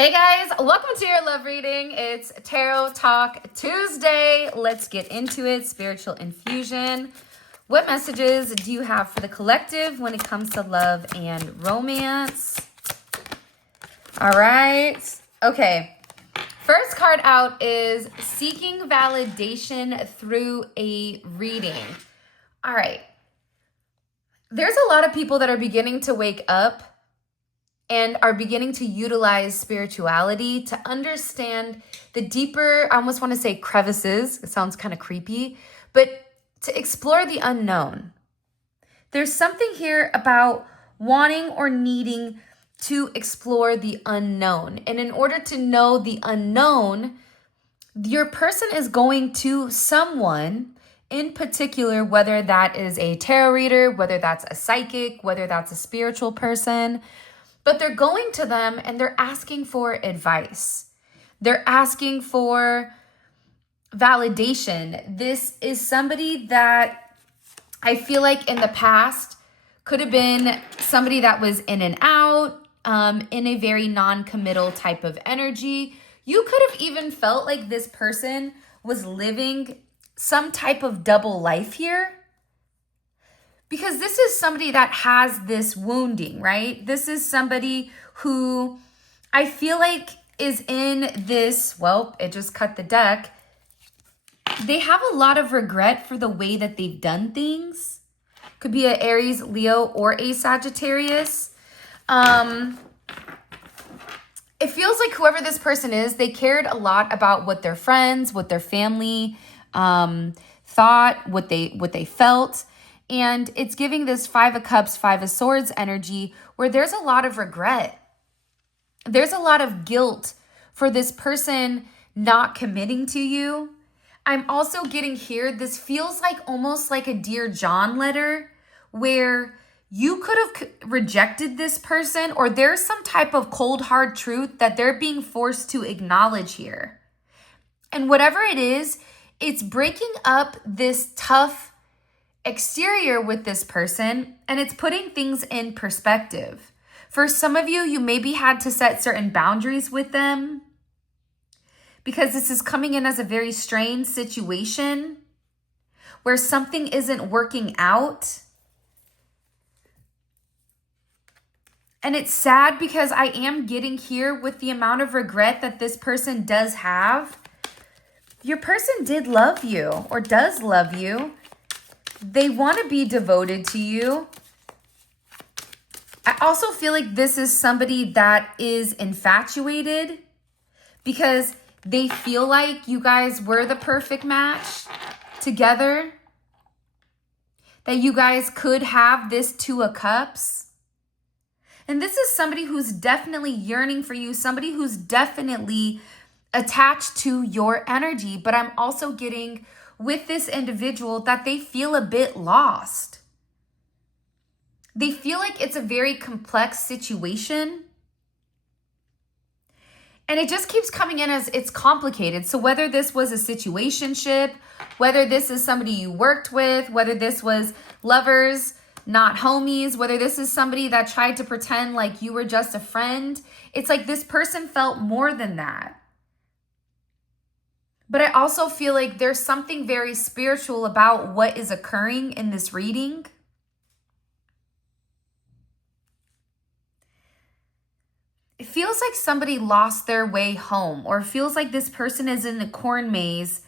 Hey guys, welcome to your love reading. It's Tarot Talk Tuesday. Let's get into it. Spiritual infusion. What messages do you have for the collective when it comes to love and romance? All right. Okay. First card out is seeking validation through a reading. All right. There's a lot of people that are beginning to wake up and are beginning to utilize spirituality to understand the deeper, I almost want to say crevices. It sounds kind of creepy, but to explore the unknown. There's something here about wanting or needing to explore the unknown. And in order to know the unknown, your person is going to someone in particular, whether that is a tarot reader, whether that's a psychic, whether that's a spiritual person, but they're going to them and they're asking for advice. They're asking for validation. This is somebody that I feel like in the past could have been somebody that was in and out, in a very non-committal type of energy. You could have even felt like this person was living some type of double life here. Because this is somebody that has this wounding, right? This is somebody who I feel like is in this, well, it just cut the deck. They have a lot of regret for the way that they've done things. Could be a Aries, Leo, or a Sagittarius. It feels like whoever this person is, they cared a lot about what their friends, what their family thought, what they felt. And it's giving this Five of Cups, Five of Swords energy where there's a lot of regret. There's a lot of guilt for this person not committing to you. I'm also getting here, this feels like almost like a Dear John letter where you could have rejected this person, or there's some type of cold, hard truth that they're being forced to acknowledge here. And whatever it is, it's breaking up this tough exterior with this person, and it's putting things in perspective. For some of you, you maybe had to set certain boundaries with them because this is coming in as a very strained situation where something isn't working out. And it's sad because I am getting here with the amount of regret that this person does have. Your person did love you or does love you. They want to be devoted to you. I also feel like this is somebody that is infatuated because they feel like you guys were the perfect match together. That you guys could have this Two of Cups. And this is somebody who's definitely yearning for you, somebody who's definitely attached to your energy. But I'm also getting with this individual that they feel a bit lost. They feel like it's a very complex situation. And it just keeps coming in as it's complicated. So whether this was a situationship, whether this is somebody you worked with, whether this was lovers, not homies, whether this is somebody that tried to pretend like you were just a friend, it's like this person felt more than that. But I also feel like there's something very spiritual about what is occurring in this reading. It feels like somebody lost their way home, or it feels like this person is in a corn maze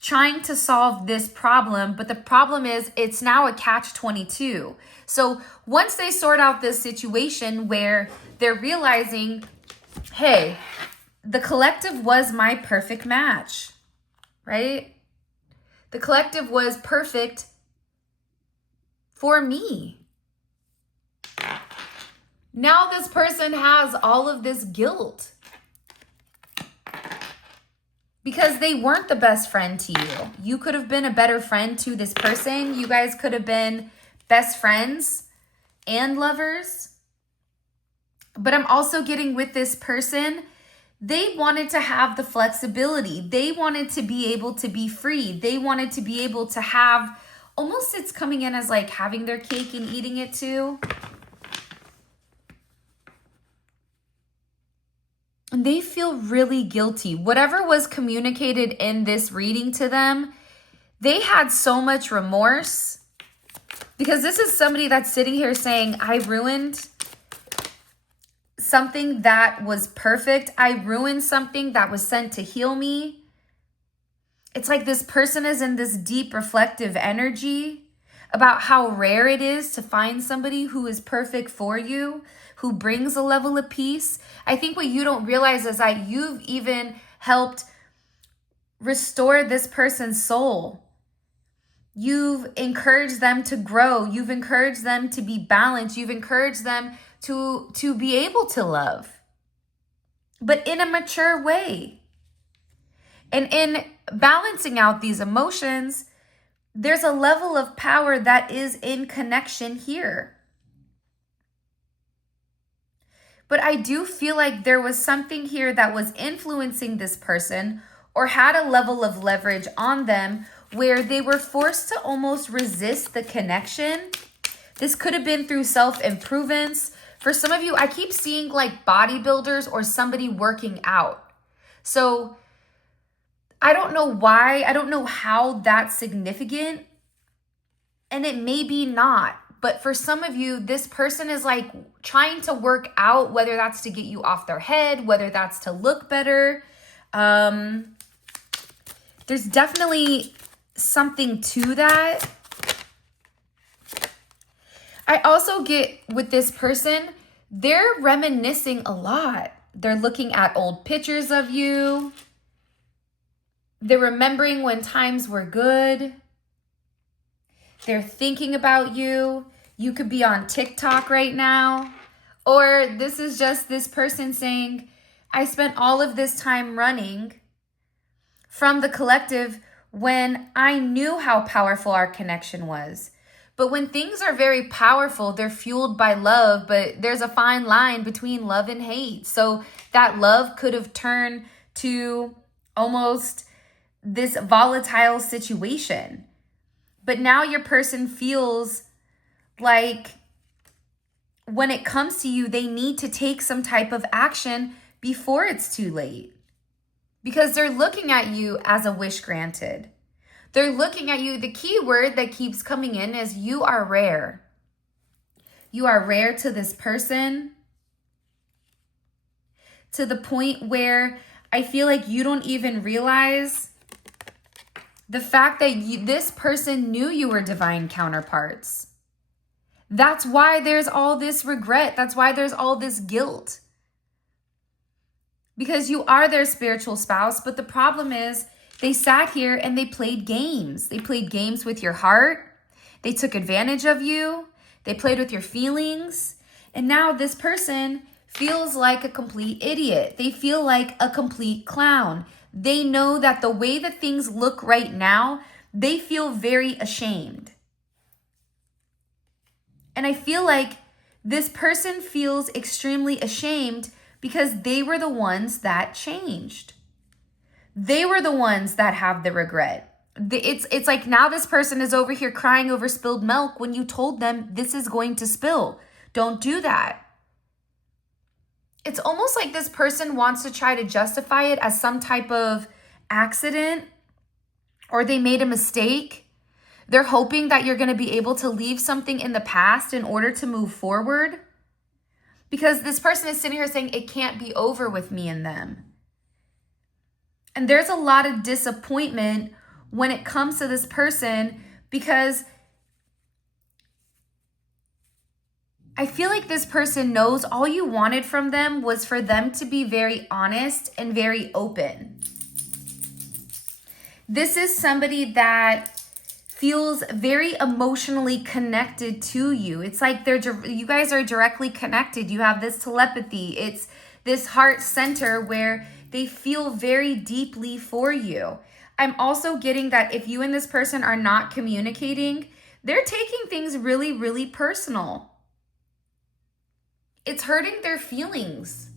trying to solve this problem. But the problem is it's now a catch-22. So once they sort out this situation where they're realizing, hey, the collective was my perfect match, right? The collective was perfect for me. Now this person has all of this guilt because they weren't the best friend to you. You could have been a better friend to this person. You guys could have been best friends and lovers. But I'm also getting with this person, they wanted to have the flexibility. They wanted to be able to be free. They wanted to be able to have, almost it's coming in as like having their cake and eating it too. they feel really guilty. Whatever was communicated in this reading to them, they had so much remorse, because this is somebody that's sitting here saying, I ruined something that was perfect. I ruined something that was sent to heal me. It's like this person is in this deep reflective energy about how rare it is to find somebody who is perfect for you, who brings a level of peace. I think what you don't realize is that you've even helped restore this person's soul. You've encouraged them to grow. You've encouraged them to be balanced. You've encouraged them to be able to love, but in a mature way. And in balancing out these emotions, there's a level of power that is in connection here. But I do feel like there was something here that was influencing this person or had a level of leverage on them where they were forced to almost resist the connection. This could have been through self-improvements. For some of you, I keep seeing like bodybuilders or somebody working out. So I don't know why. I don't know how that's significant. And it may be not. But for some of you, this person is like trying to work out, whether that's to get you off their head, whether that's to look better. There's definitely something to that. I also get with this person, they're reminiscing a lot. They're looking at old pictures of you. They're remembering when times were good. They're thinking about you. You could be on TikTok right now. Or this is just this person saying, I spent all of this time running from the collective when I knew how powerful our connection was. But when things are very powerful, they're fueled by love, but there's a fine line between love and hate. So that love could have turned to almost this volatile situation. But now your person feels like when it comes to you, they need to take some type of action before it's too late. Because they're looking at you as a wish granted. They're looking at you. The key word that keeps coming in is you are rare. You are rare to this person, to the point where I feel like you don't even realize the fact that this person knew you were divine counterparts. That's why there's all this regret. That's why there's all this guilt. Because you are their spiritual spouse, but the problem is they sat here and they played games. They played games with your heart. They took advantage of you. They played with your feelings. And now this person feels like a complete idiot. They feel like a complete clown. They know that the way that things look right now, they feel very ashamed. And I feel like this person feels extremely ashamed because they were the ones that changed. They were the ones that have the regret. It's like now this person is over here crying over spilled milk when you told them this is going to spill. Don't do that. It's almost like this person wants to try to justify it as some type of accident or they made a mistake. They're hoping that you're going to be able to leave something in the past in order to move forward. Because this person is sitting here saying it can't be over with me and them. And there's a lot of disappointment when it comes to this person because I feel like this person knows all you wanted from them was for them to be very honest and very open. This is somebody that feels very emotionally connected to you. It's like you guys are directly connected. You have this telepathy. It's this heart center where they feel very deeply for you. I'm also getting that if you and this person are not communicating, they're taking things really, really personal. It's hurting their feelings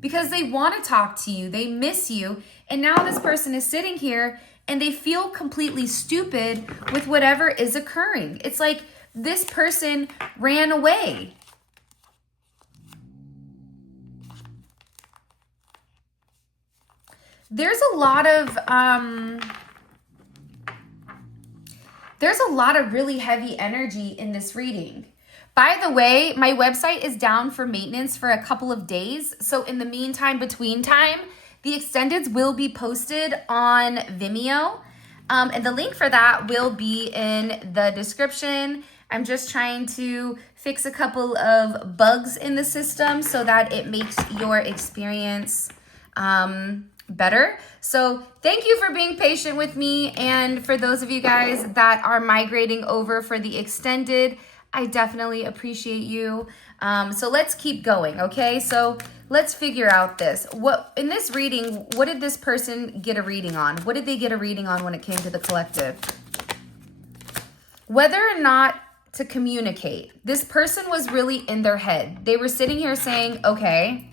because they want to talk to you. They miss you. And now this person is sitting here and they feel completely stupid with whatever is occurring. It's like this person ran away. there's a lot of really heavy energy in this reading. By the way, my website is down for maintenance for a couple of days. So in the meantime, between time, the extendeds will be posted on Vimeo. And the link for that will be in the description. I'm just trying to fix a couple of bugs in the system so that it makes your experience better. So thank you for being patient with me. And for those of you guys that are migrating over for the extended, I definitely appreciate you. So let's keep going, okay? So let's figure out this. What in this reading, what did this person get a reading on? What did they get a reading on when it came to the collective? Whether or not to communicate. This person was really in their head. They were sitting here saying, okay,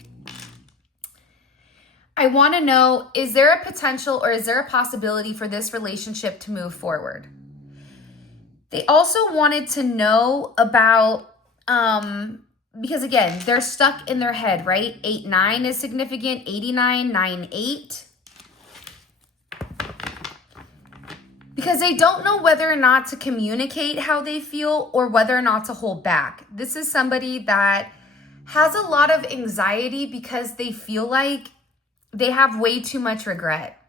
I want to know, is there a potential or is there a possibility for this relationship to move forward? They also wanted to know about, because again, they're stuck in their head, right? 8-9 is significant, 89, 9-8. Because they don't know whether or not to communicate how they feel or whether or not to hold back. This is somebody that has a lot of anxiety because they feel like they have way too much regret.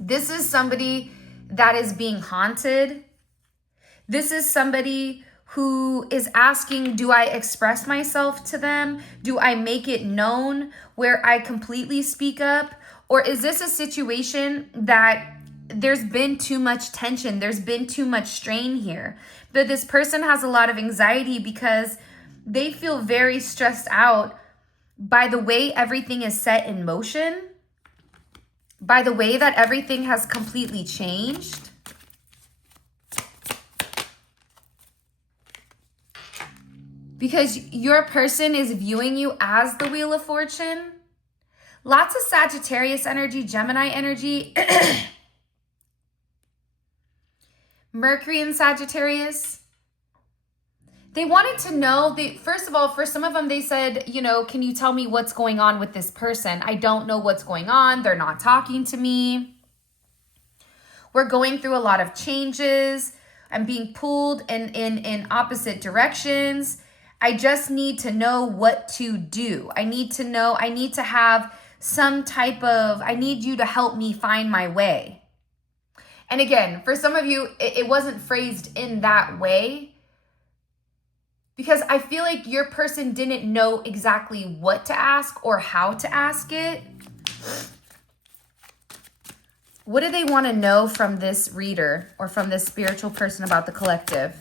This is somebody that is being haunted. This is somebody who is asking, do I express myself to them? Do I make it known where I completely speak up? Or is this a situation that there's been too much tension? There's been too much strain here. But this person has a lot of anxiety because they feel very stressed out by the way everything is set in motion, by the way that everything has completely changed. Because your person is viewing you as the Wheel of Fortune. Lots of Sagittarius energy, Gemini energy, Mercury in Sagittarius. They wanted to know, first of all, for some of them, they said, you know, can you tell me what's going on with this person? I don't know what's going on. They're not talking to me. We're going through a lot of changes. I'm being pulled in opposite directions. I just need to know what to do. I need to know, I need to have some type of, I need you to help me find my way. And again, for some of you, it wasn't phrased in that way because I feel like your person didn't know exactly what to ask or how to ask it. What do they want to know from this reader or from this spiritual person about the collective?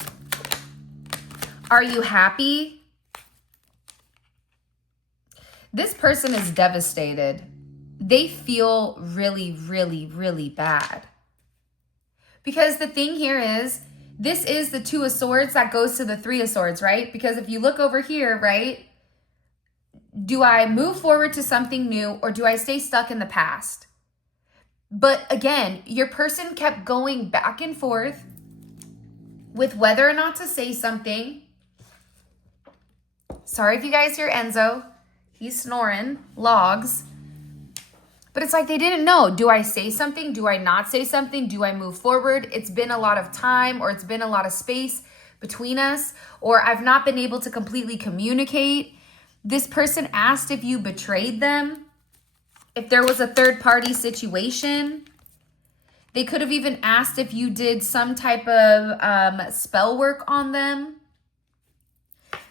Are you happy? This person is devastated. They feel really, really, really bad. Because the thing here is, this is the Two of Swords that goes to the Three of Swords, right? Because if you look over here, right? Do I move forward to something new or do I stay stuck in the past? But again, your person kept going back and forth with whether or not to say something. Sorry if you guys hear Enzo. He's snoring, logs. But it's like they didn't know. Do I say something? Do I not say something? Do I move forward? It's been a lot of time or it's been a lot of space between us, or I've not been able to completely communicate. This person asked if you betrayed them, if there was a third party situation. They could have even asked if you did some type of spell work on them.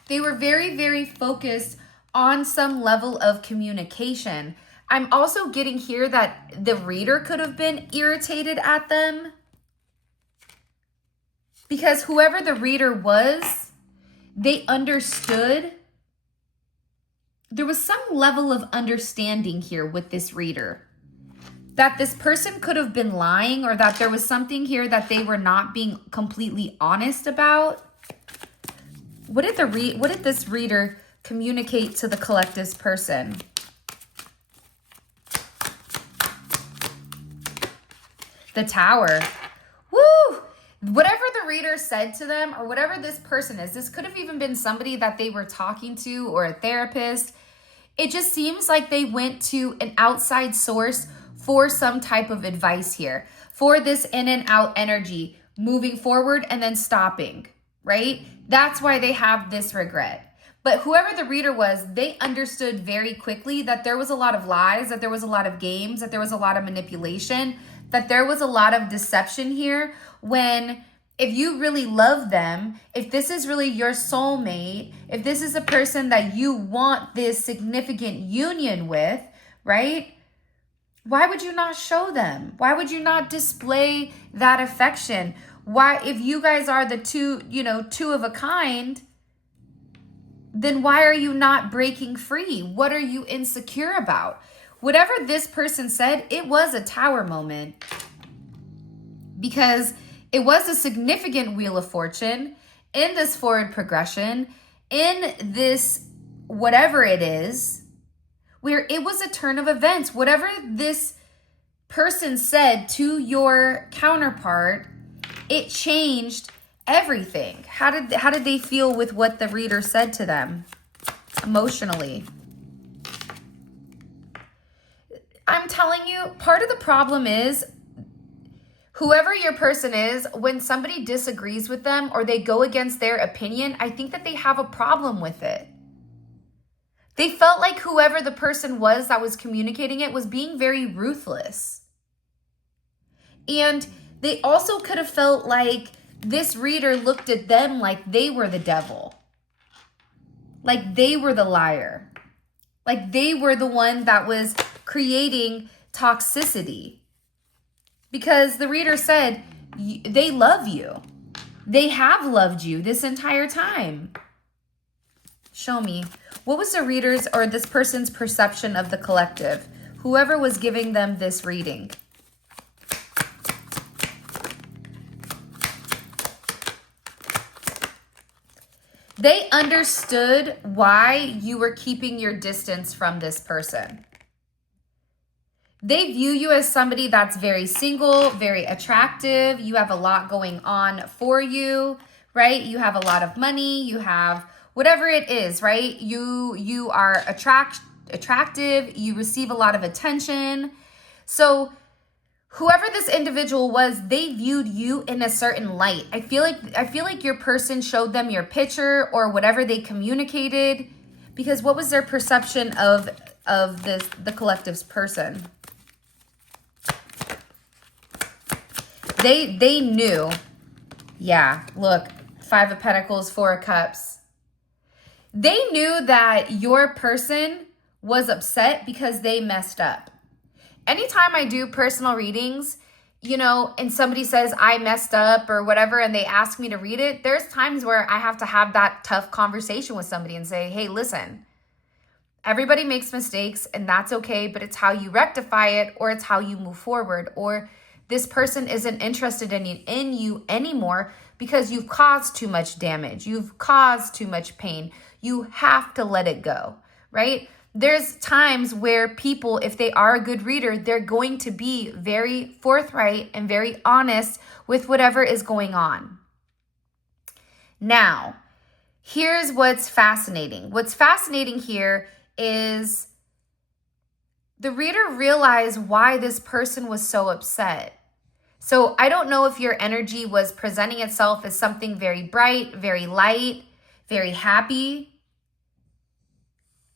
They were very, very focused on some level of communication. I'm also getting here that the reader could have been irritated at them because whoever the reader was, they understood. There was some level of understanding here with this reader that this person could have been lying or that there was something here that they were not being completely honest about. What did this reader communicate to the collective's person? The Tower. Woo! Whatever the reader said to them or whatever this person is, this could have even been somebody that they were talking to or a therapist. It just seems like they went to an outside source for some type of advice here, for this in and out energy, moving forward and then stopping, right? That's why they have this regret. But whoever the reader was, they understood very quickly that there was a lot of lies, that there was a lot of games, that there was a lot of manipulation, that there was a lot of deception here. When if you really love them, if this is really your soulmate, if this is a person that you want this significant union with, right? Why would you not show them? Why would you not display that affection? Why, if you guys are the two of a kind, then why are you not breaking free? What are you insecure about? Whatever this person said, it was a tower moment, because it was a significant wheel of fortune in this forward progression, in this whatever it is, where it was a turn of events. Whatever this person said to your counterpart, it changed everything. How did they feel with what the reader said to them emotionally? I'm telling you, part of the problem is whoever your person is, when somebody disagrees with them or they go against their opinion, I think that they have a problem with it. They felt like whoever the person was that was communicating it was being very ruthless. And they also could have felt like this reader looked at them like they were the devil, like they were the liar, like they were the one that was creating toxicity. Because the reader said, they love you. They have loved you this entire time. Show me. What was the reader's or this person's perception of the collective? Whoever was giving them this reading. They understood why you were keeping your distance from this person. They view you as somebody that's very single, very attractive. You have a lot going on for you, right? You have a lot of money. You have whatever it is, right? You are attractive. You receive a lot of attention. So whoever this individual was, they viewed you in a certain light. I feel like your person showed them your picture or whatever they communicated, because what was their perception of the collective's person? They knew. Yeah, look, 5 of Pentacles, 4 of Cups. They knew that your person was upset because they messed up. Anytime I do personal readings, and somebody says I messed up or whatever, and they ask me to read it, there's times where I have to have that tough conversation with somebody and say, hey, listen, everybody makes mistakes and that's okay, but it's how you rectify it, or it's how you move forward, or this person isn't interested in you anymore because you've caused too much damage. You've caused too much pain. You have to let it go, right? There's times where people, if they are a good reader, they're going to be very forthright and very honest with whatever is going on. Now, here's what's fascinating. What's fascinating here is the reader realized why this person was so upset. So I don't know if your energy was presenting itself as something very bright, very light, very happy.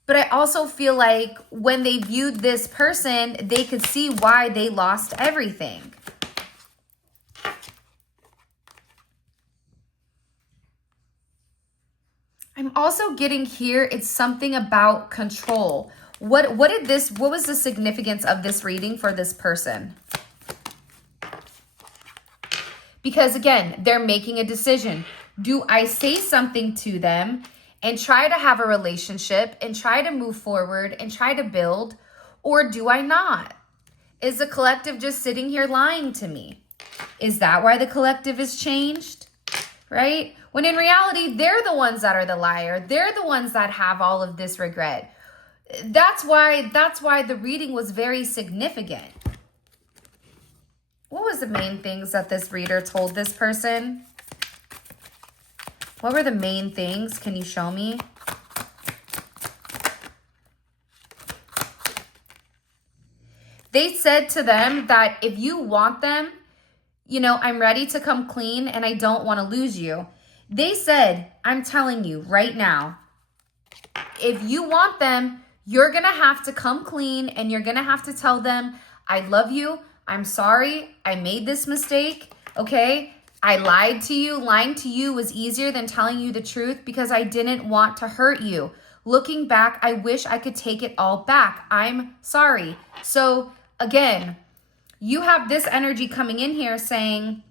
But I also feel like when they viewed this person, they could see why they lost everything. I'm also getting here, it's something about control. What was the significance of this reading for this person? Because again, they're making a decision. Do I say something to them and try to have a relationship and try to move forward and try to build, or do I not? Is the collective just sitting here lying to me? Is that why the collective is changed? Right? When in reality, they're the ones that are the liar. They're the ones that have all of this regret. That's why the reading was very significant. What was the main things that this reader told this person? What were the main things? Can you show me? They said to them that if you want them, you know, I'm ready to come clean and I don't want to lose you. They said, I'm telling you right now, if you want them, you're going to have to come clean and you're going to have to tell them, I love you. I'm sorry. I made this mistake. Okay. I lied to you. Lying to you was easier than telling you the truth because I didn't want to hurt you. Looking back, I wish I could take it all back. I'm sorry. So again, you have this energy coming in here saying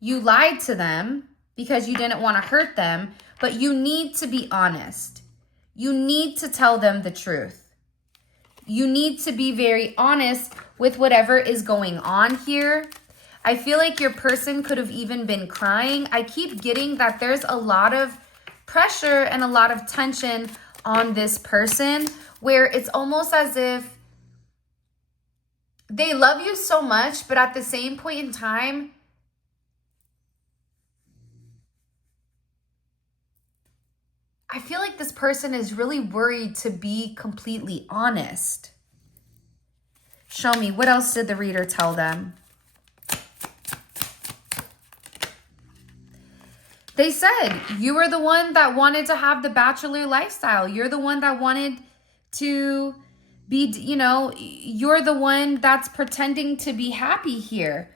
you lied to them because you didn't want to hurt them, but you need to be honest. You need to tell them the truth. You need to be very honest with whatever is going on here. I feel like your person could have even been crying. I keep getting that there's a lot of pressure and a lot of tension on this person where it's almost as if they love you so much, but at the same point in time, I feel like this person is really worried to be completely honest. Show me, what else did the reader tell them? They said, you were the one that wanted to have the bachelor lifestyle. You're the one that wanted to be, you know, you're the one that's pretending to be happy here.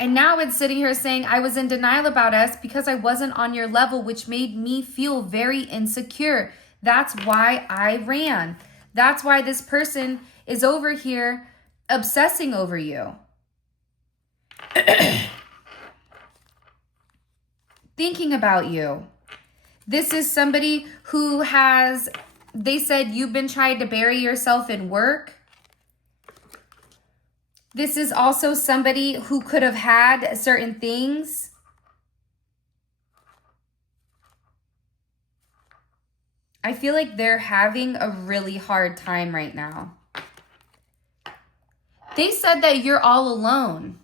And now it's sitting here saying, I was in denial about us because I wasn't on your level, which made me feel very insecure. That's why I ran. That's why this person is over here obsessing over you. Thinking about you. This is somebody who has, they said you've been trying to bury yourself in work. This is also somebody who could have had certain things. I feel like they're having a really hard time right now. They said that you're all alone.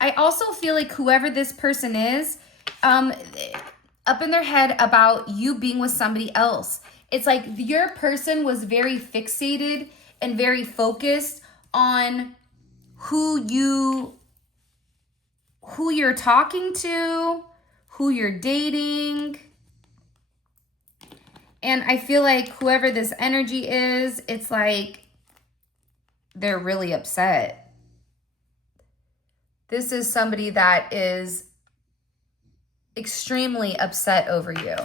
I also feel like whoever this person is, up in their head about you being with somebody else. It's like your person was very fixated and very focused on who you're talking to, who you're dating. And I feel like whoever this energy is, it's like they're really upset. This is somebody that is extremely upset over you.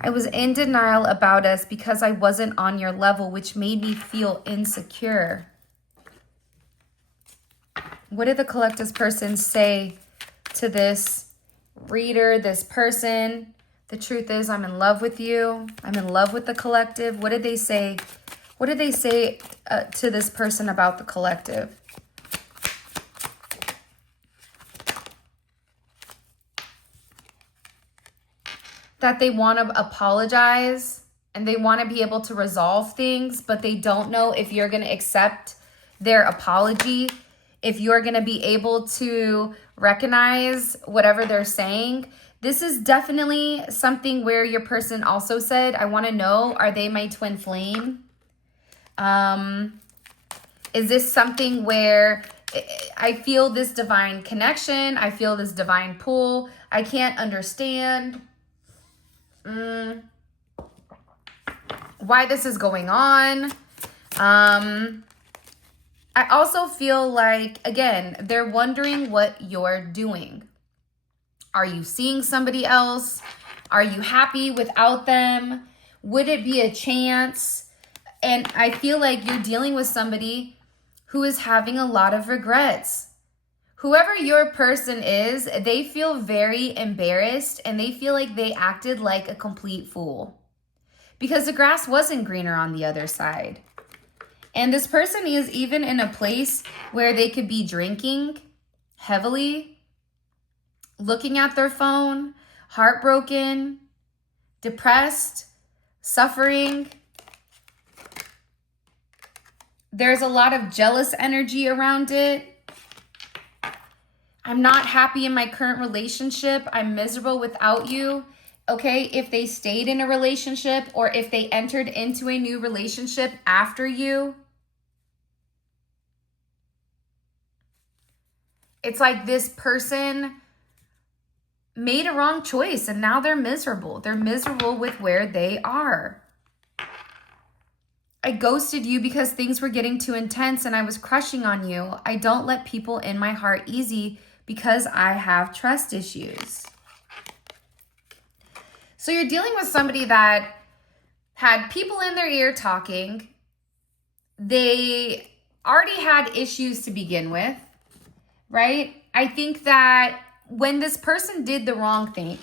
I was in denial about us because I wasn't on your level, which made me feel insecure. What did the collective person say to this reader, this person? The truth is, I'm in love with you. I'm in love with the collective. What did they say? What did they say to this person about the collective? That they want to apologize and they want to be able to resolve things, but they don't know if you're going to accept their apology, if you're going to be able to recognize whatever they're saying. This is definitely something where your person also said, I want to know, are they my twin flame? Is this something where I feel this divine connection? I feel this divine pull. I can't understand why this is going on. I also feel like, again, they're wondering what you're doing. Are you seeing somebody else? Are you happy without them? Would it be a chance? And I feel like you're dealing with somebody who is having a lot of regrets. Whoever your person is, they feel very embarrassed and they feel like they acted like a complete fool because the grass wasn't greener on the other side. And this person is even in a place where they could be drinking heavily, looking at their phone, heartbroken, depressed, suffering. There's a lot of jealous energy around it. I'm not happy in my current relationship. I'm miserable without you. okay, if they stayed in a relationship or if they entered into a new relationship after you, it's like this person made a wrong choice and now they're miserable. They're miserable with where they are. I ghosted you because things were getting too intense and I was crushing on you. I don't let people in my heart easy because I have trust issues. So you're dealing with somebody that had people in their ear talking. They already had issues to begin with, right? I think that when this person did the wrong thing,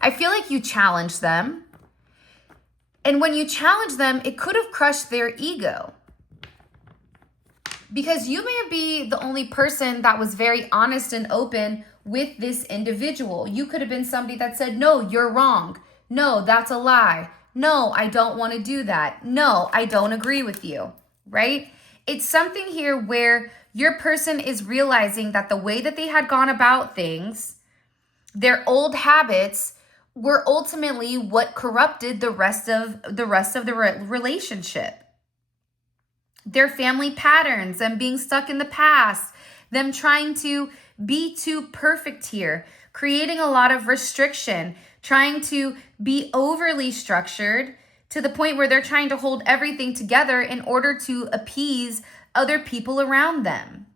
I feel like you challenged them. And when you challenge them, it could have crushed their ego. Because you may be the only person that was very honest and open with this individual. You could have been somebody that said, no, you're wrong. No, that's a lie. No, I don't want to do that. No, I don't agree with you, right? It's something here where your person is realizing that the way that they had gone about things, their old habits were ultimately what corrupted the rest of the relationship. Their family patterns, them being stuck in the past, them trying to be too perfect here, creating a lot of restriction, trying to be overly structured to the point where they're trying to hold everything together in order to appease other people around them.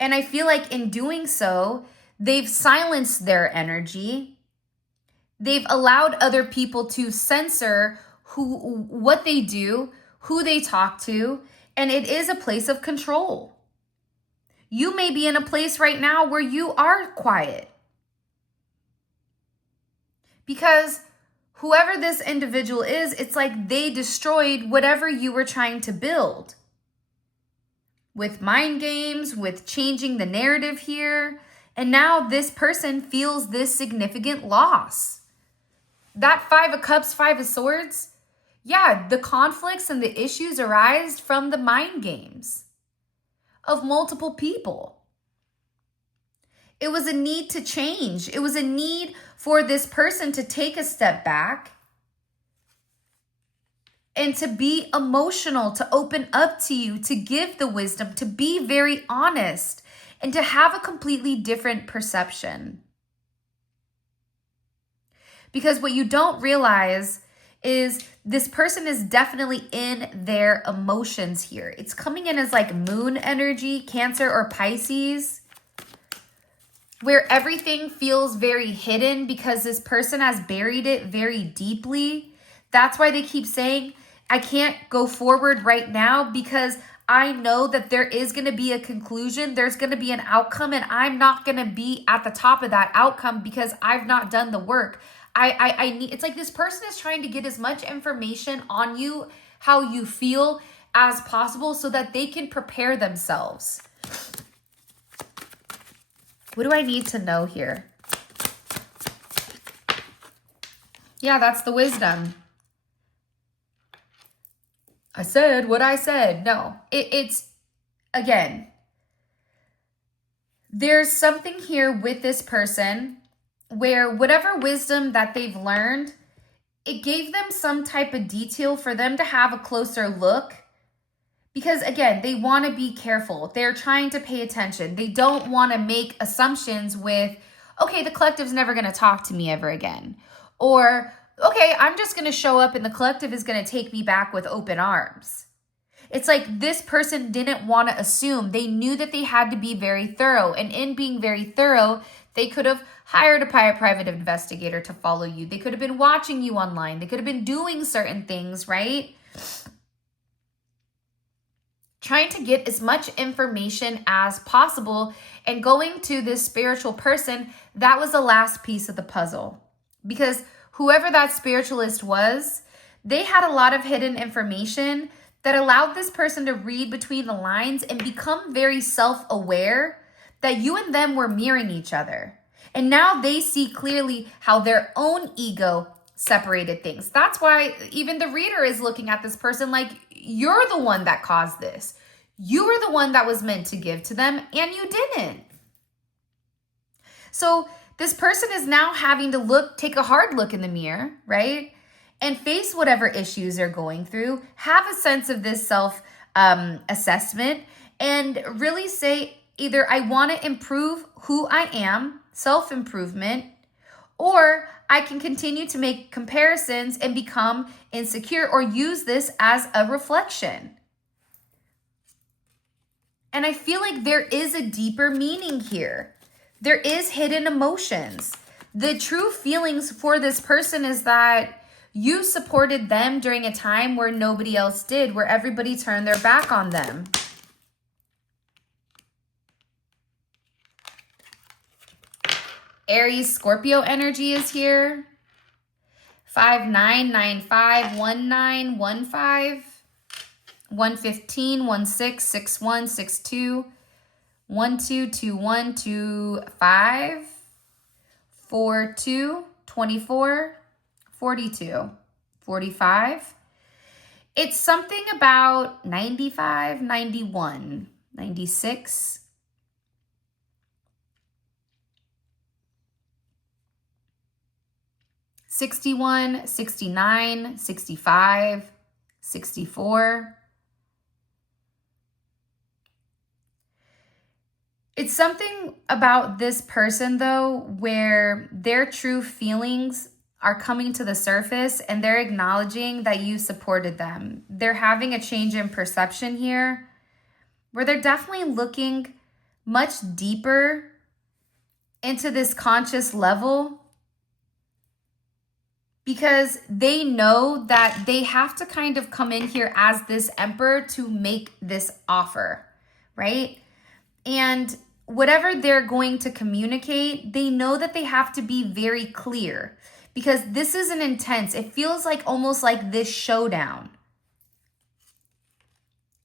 And I feel like in doing so, they've silenced their energy. They've allowed other people to censor what they do, who they talk to, and it is a place of control. You may be in a place right now where you are quiet. Because whoever this individual is, it's like they destroyed whatever you were trying to build. With mind games, with changing the narrative here. And now this person feels this significant loss. That 5 of Cups, 5 of Swords, yeah, the conflicts and the issues arise from the mind games of multiple people. It was a need to change. It was a need for this person to take a step back and to be emotional, to open up to you, to give the wisdom, to be very honest, and to have a completely different perception. Because what you don't realize is this person is definitely in their emotions here. It's coming in as like moon energy, Cancer or Pisces, where everything feels very hidden because this person has buried it very deeply. That's why they keep saying, I can't go forward right now because I know that there is going to be a conclusion. There's going to be an outcome and I'm not going to be at the top of that outcome because I've not done the work. I need, it's like this person is trying to get as much information on you, how you feel as possible so that they can prepare themselves. What do I need to know here? Yeah, that's the wisdom. I said what I said. No, it's, again, there's something here with this person where whatever wisdom that they've learned, it gave them some type of detail for them to have a closer look. Because again, they want to be careful. They're trying to pay attention. They don't want to make assumptions with, okay, the collective's never going to talk to me ever again. Or, okay, I'm just going to show up and the collective is going to take me back with open arms. It's like this person didn't want to assume. They knew that they had to be very thorough. And in being very thorough, they could have hired a private investigator to follow you. They could have been watching you online. They could have been doing certain things, right? Trying to get as much information as possible and going to this spiritual person, that was the last piece of the puzzle. Because whoever that spiritualist was, they had a lot of hidden information that allowed this person to read between the lines and become very self-aware that you and them were mirroring each other. And now they see clearly how their own ego separated things. That's why even the reader is looking at this person like, you're the one that caused this. You were the one that was meant to give to them, and you didn't. So this person is now having to take a hard look in the mirror, right? And face whatever issues they're going through, have a sense of this self-assessment, and really say either I want to improve who I am, self-improvement, or I can continue to make comparisons and become insecure or use this as a reflection. And I feel like there is a deeper meaning here. There is hidden emotions. The true feelings for this person is that you supported them during a time where nobody else did, where everybody turned their back on them. Aries, Scorpio energy is here. 59951915. 115, 16, 61, 62, 12, 21, 25, 42, 24, 42, 45. It's something about 95, 91, 96. $61, $69, $65, $64. It's something about this person, though, where their true feelings are coming to the surface and they're acknowledging that you supported them. They're having a change in perception here where they're definitely looking much deeper into this conscious level because they know that they have to kind of come in here as this emperor to make this offer, right? And whatever they're going to communicate, they know that they have to be very clear because this is an intense, it feels like almost like this showdown.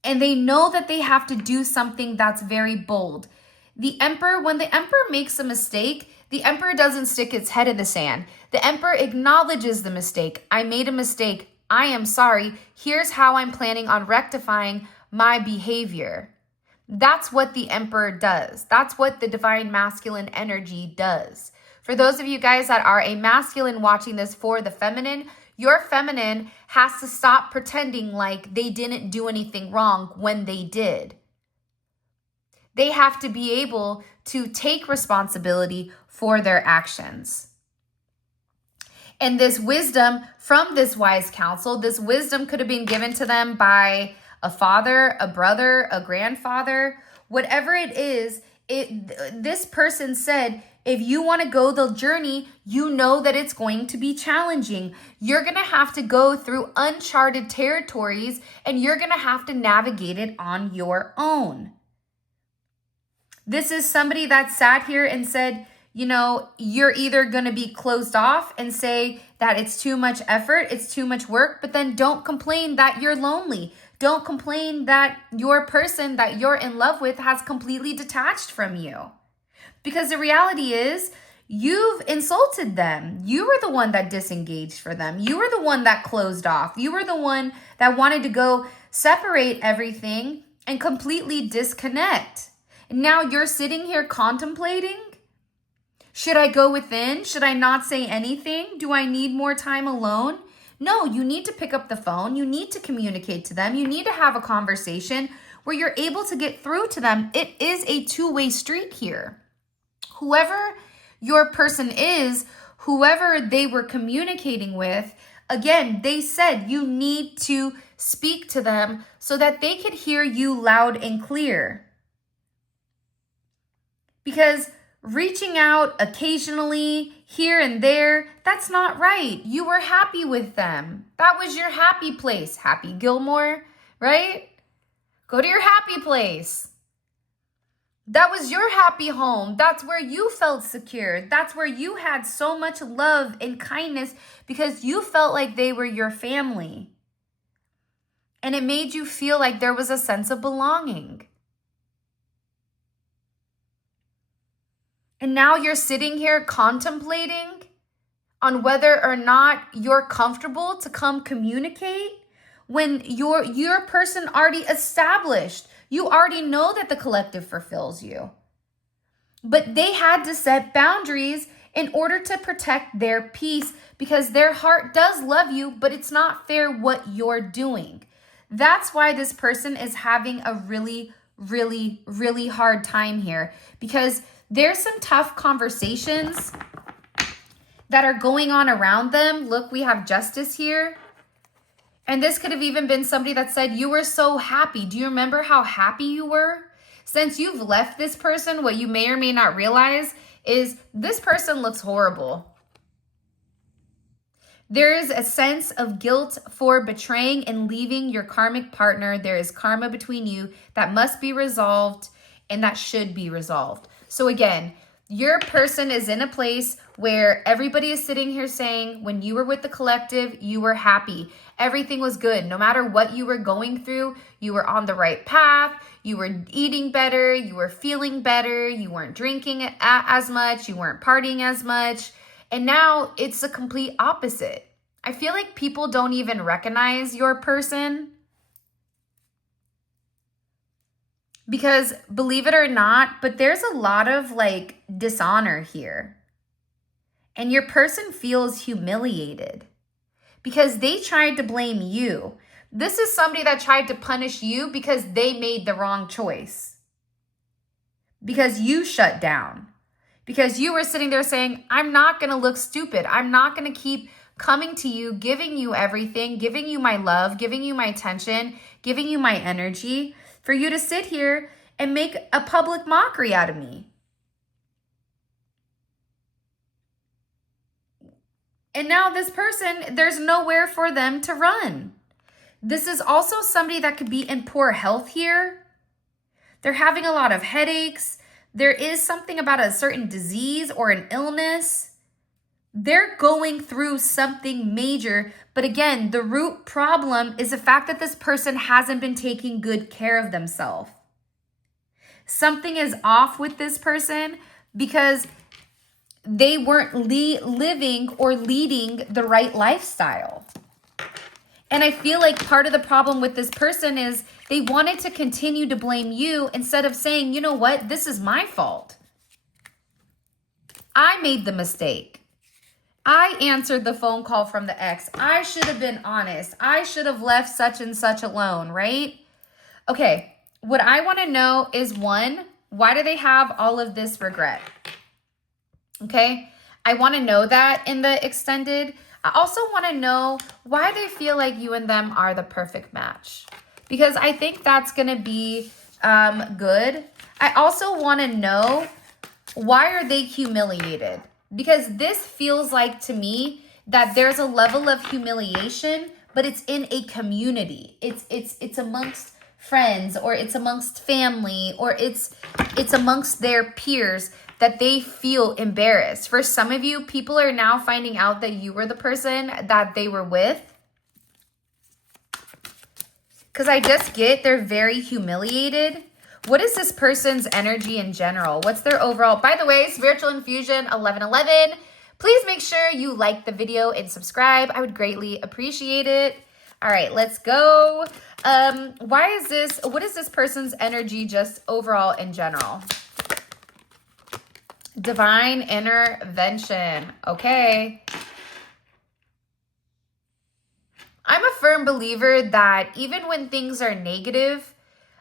And they know that they have to do something that's very bold. The emperor, when the emperor makes a mistake, the emperor doesn't stick its head in the sand. The emperor acknowledges the mistake. I made a mistake. I am sorry. Here's how I'm planning on rectifying my behavior. That's what the emperor does. That's what the divine masculine energy does. For those of you guys that are a masculine watching this for the feminine, your feminine has to stop pretending like they didn't do anything wrong when they did. They have to be able to take responsibility for their actions. And this wisdom from this wise counsel, this wisdom could have been given to them by a father, a brother, a grandfather, whatever it is. This person said, if you want to go the journey, you know that it's going to be challenging. You're going to have to go through uncharted territories and you're going to have to navigate it on your own. This is somebody that sat here and said, you know, you're either going to be closed off and say that it's too much effort, it's too much work, but then don't complain that you're lonely. Don't complain that your person that you're in love with has completely detached from you. Because the reality is, you've insulted them. You were the one that disengaged for them. You were the one that closed off. You were the one that wanted to go separate everything and completely disconnect. And now you're sitting here contemplating, should I go within? Should I not say anything? Do I need more time alone? No, you need to pick up the phone. You need to communicate to them. You need to have a conversation where you're able to get through to them. It is a two-way street here. Whoever your person is, whoever they were communicating with, again, they said you need to speak to them so that they could hear you loud and clear. Because reaching out occasionally here and there, that's not right. You were happy with them. That was your happy place. Happy Gilmore, right? Go to your happy place. That was your happy home. That's where you felt secure. That's where you had so much love and kindness because you felt like they were your family. And it made you feel like there was a sense of belonging. And now you're sitting here contemplating on whether or not you're comfortable to come communicate when your person already established. You already know that the collective fulfills you. But they had to set boundaries in order to protect their peace, because their heart does love you, but it's not fair what you're doing. That's why this person is having a really, really, really hard time here, because there's some tough conversations that are going on around them. Look, we have justice here. And this could have even been somebody that said, you were so happy. Do you remember how happy you were? Since you've left this person, what you may or may not realize is this person looks horrible. There is a sense of guilt for betraying and leaving your karmic partner. There is karma between you that must be resolved and that should be resolved. So again, your person is in a place where everybody is sitting here saying, when you were with the collective, you were happy. Everything was good. No matter what you were going through, you were on the right path. You were eating better. You were feeling better. You weren't drinking as much. You weren't partying as much. And now it's the complete opposite. I feel like people don't even recognize your person. Because believe it or not, but there's a lot of like dishonor here. And your person feels humiliated because they tried to blame you. This is somebody that tried to punish you because they made the wrong choice. Because you shut down. Because you were sitting there saying, I'm not going to look stupid. I'm not going to keep coming to you, giving you everything, giving you my love, giving you my attention, giving you my energy, for you to sit here and make a public mockery out of me. And now this person, there's nowhere for them to run. This is also somebody that could be in poor health here. They're having a lot of headaches. There is something about a certain disease or an illness. They're going through something major. But again, the root problem is the fact that this person hasn't been taking good care of themselves. Something is off with this person because they weren't living or leading the right lifestyle. And I feel like part of the problem with this person is they wanted to continue to blame you instead of saying, you know what, this is my fault. I made the mistake. I answered the phone call from the ex. I should have been honest. I should have left such and such alone, right? Okay, what I want to know is, one, why do they have all of this regret? Okay, I want to know that in the extended. I also want to know why they feel like you and them are the perfect match, because I think that's going to be good. I also want to know, why are they humiliated? Because this feels like to me that there's a level of humiliation, but it's in a community. It's amongst friends, or it's amongst family, or it's amongst their peers, that they feel embarrassed. For some of you, people are now finding out that you were the person that they were with. Because I just get they're very humiliated. What is this person's energy in general? What's their overall? By the way, Spiritual Infusion 1111. Please make sure you like the video and subscribe. I would greatly appreciate it. All right, let's go. What is this person's energy just overall in general? Divine intervention. Okay. I'm a firm believer that even when things are negative,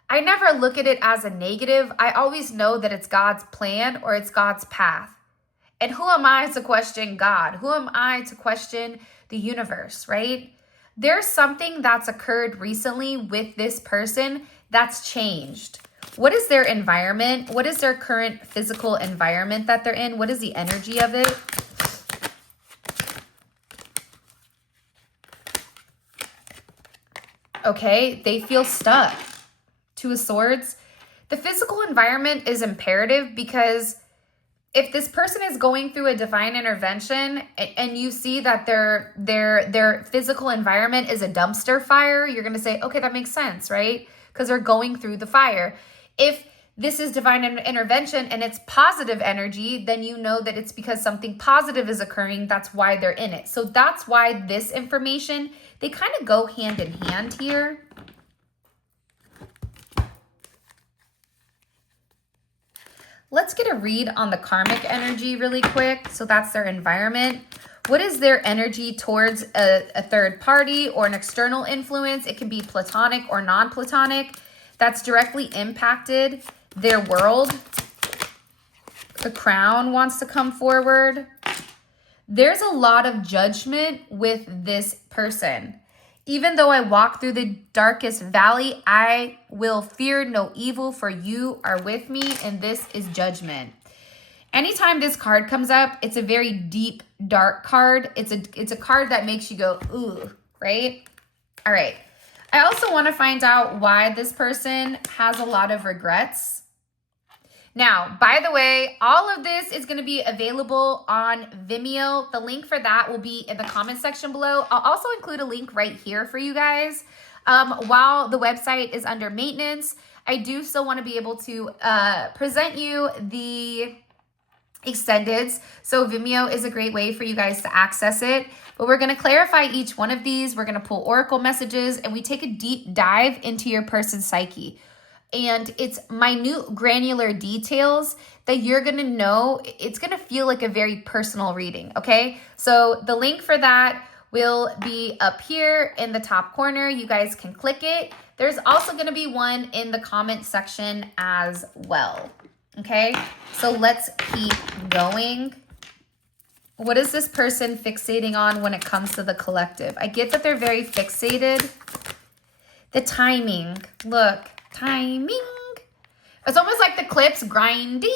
I never look at it as a negative. I always know that it's God's plan or it's God's path. And who am I to question God? Who am I to question the universe, right? There's something that's occurred recently with this person that's changed. What is their environment? What is their current physical environment that they're in? What is the energy of it? Okay, they feel stuck. Two of Swords. The physical environment is imperative, because if this person is going through a divine intervention and you see that their physical environment is a dumpster fire, you're going to say, okay, that makes sense, right? Because they're going through the fire. If this is divine intervention and it's positive energy, then you know that it's because something positive is occurring. That's why they're in it. So that's why this information, they kind of go hand in hand here. Let's get a read on the karmic energy really quick. So that's their environment. What is their energy towards a third party or an external influence? It can be platonic or non-platonic. That's directly impacted their world. The crown wants to come forward. There's a lot of judgment with this person. Even though I walk through the darkest valley, I will fear no evil, for you are with me, and this is judgment. Anytime this card comes up, it's a very deep, dark card. It's a card that makes you go, ooh, right? All right. I also want to find out why this person has a lot of regrets. Now, by the way, all of this is going to be available on Vimeo. The link for that will be in the comment section below. I'll also include a link right here for you guys. While the website is under maintenance, I do still want to be able to present you the extendeds. So Vimeo is a great way for you guys to access it. But we're going to clarify each one of these. We're going to pull oracle messages, and we take a deep dive into your person's psyche. And it's minute granular details that you're going to know. It's going to feel like a very personal reading, okay? So the link for that will be up here in the top corner. You guys can click it. There's also going to be one in the comment section as well, okay? So let's keep going. What is this person fixating on when it comes to the collective? I get that they're very fixated. The timing, look. Timing. It's almost like the clips grinding.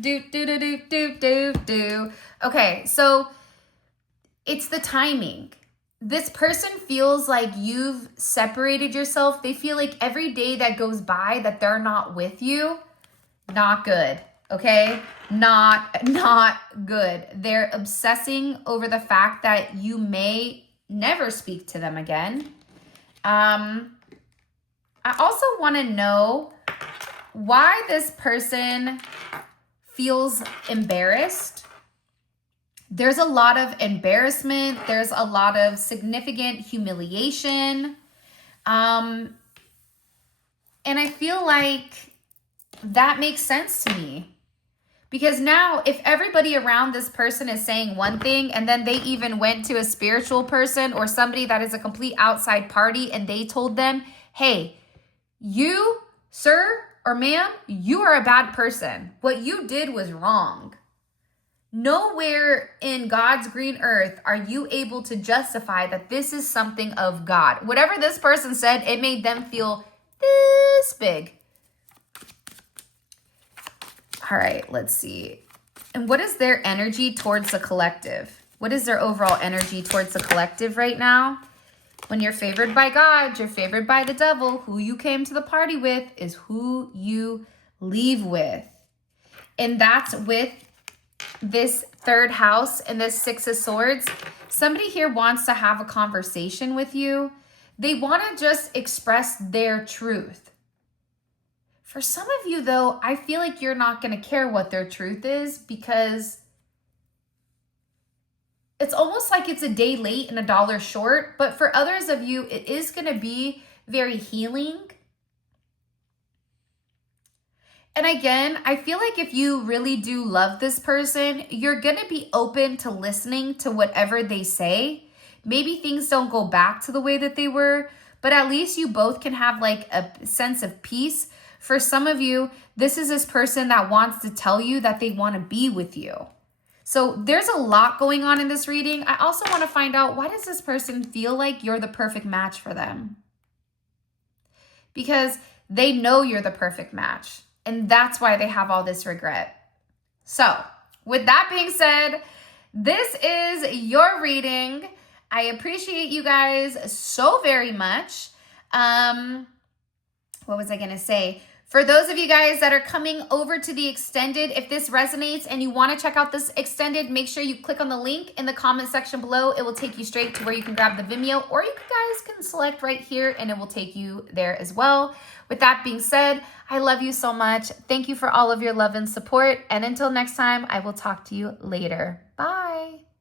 Do, do, do, do, do, do, do. Okay, so it's the timing. This person feels like you've separated yourself. They feel like every day that goes by that they're not with you, not good, okay? Not good. They're obsessing over the fact that you may never speak to them again. I also want to know why this person feels embarrassed. There's a lot of embarrassment. There's a lot of significant humiliation. And I feel like that makes sense to me. Because now if everybody around this person is saying one thing, and then they even went to a spiritual person or somebody that is a complete outside party and they told them, hey, you, sir or ma'am, you are a bad person. What you did was wrong. Nowhere in God's green earth are you able to justify that this is something of God. Whatever this person said, it made them feel this big. All right, let's see. And what is their energy towards the collective? What is their overall energy towards the collective right now? When you're favored by God, you're favored by the devil. Who you came to the party with is who you leave with. And that's with this third house and this Six of Swords. Somebody here wants to have a conversation with you. They want to just express their truth. For some of you, though, I feel like you're not going to care what their truth is because it's almost like it's a day late and a dollar short. But for others of you, it is going to be very healing. And again, I feel like if you really do love this person, you're going to be open to listening to whatever they say. Maybe things don't go back to the way that they were, but at least you both can have like a sense of peace. For some of you, this is this person that wants to tell you that they want to be with you. So there's a lot going on in this reading. I also want to find out, why does this person feel like you're the perfect match for them? Because they know you're the perfect match. And that's why they have all this regret. So with that being said, this is your reading. I appreciate you guys so very much. What was I going to say? For those of you guys that are coming over to the extended, if this resonates and you want to check out this extended, make sure you click on the link in the comment section below. It will take you straight to where you can grab the Vimeo, or you guys can select right here and it will take you there as well. With that being said, I love you so much. Thank you for all of your love and support. And until next time, I will talk to you later. Bye.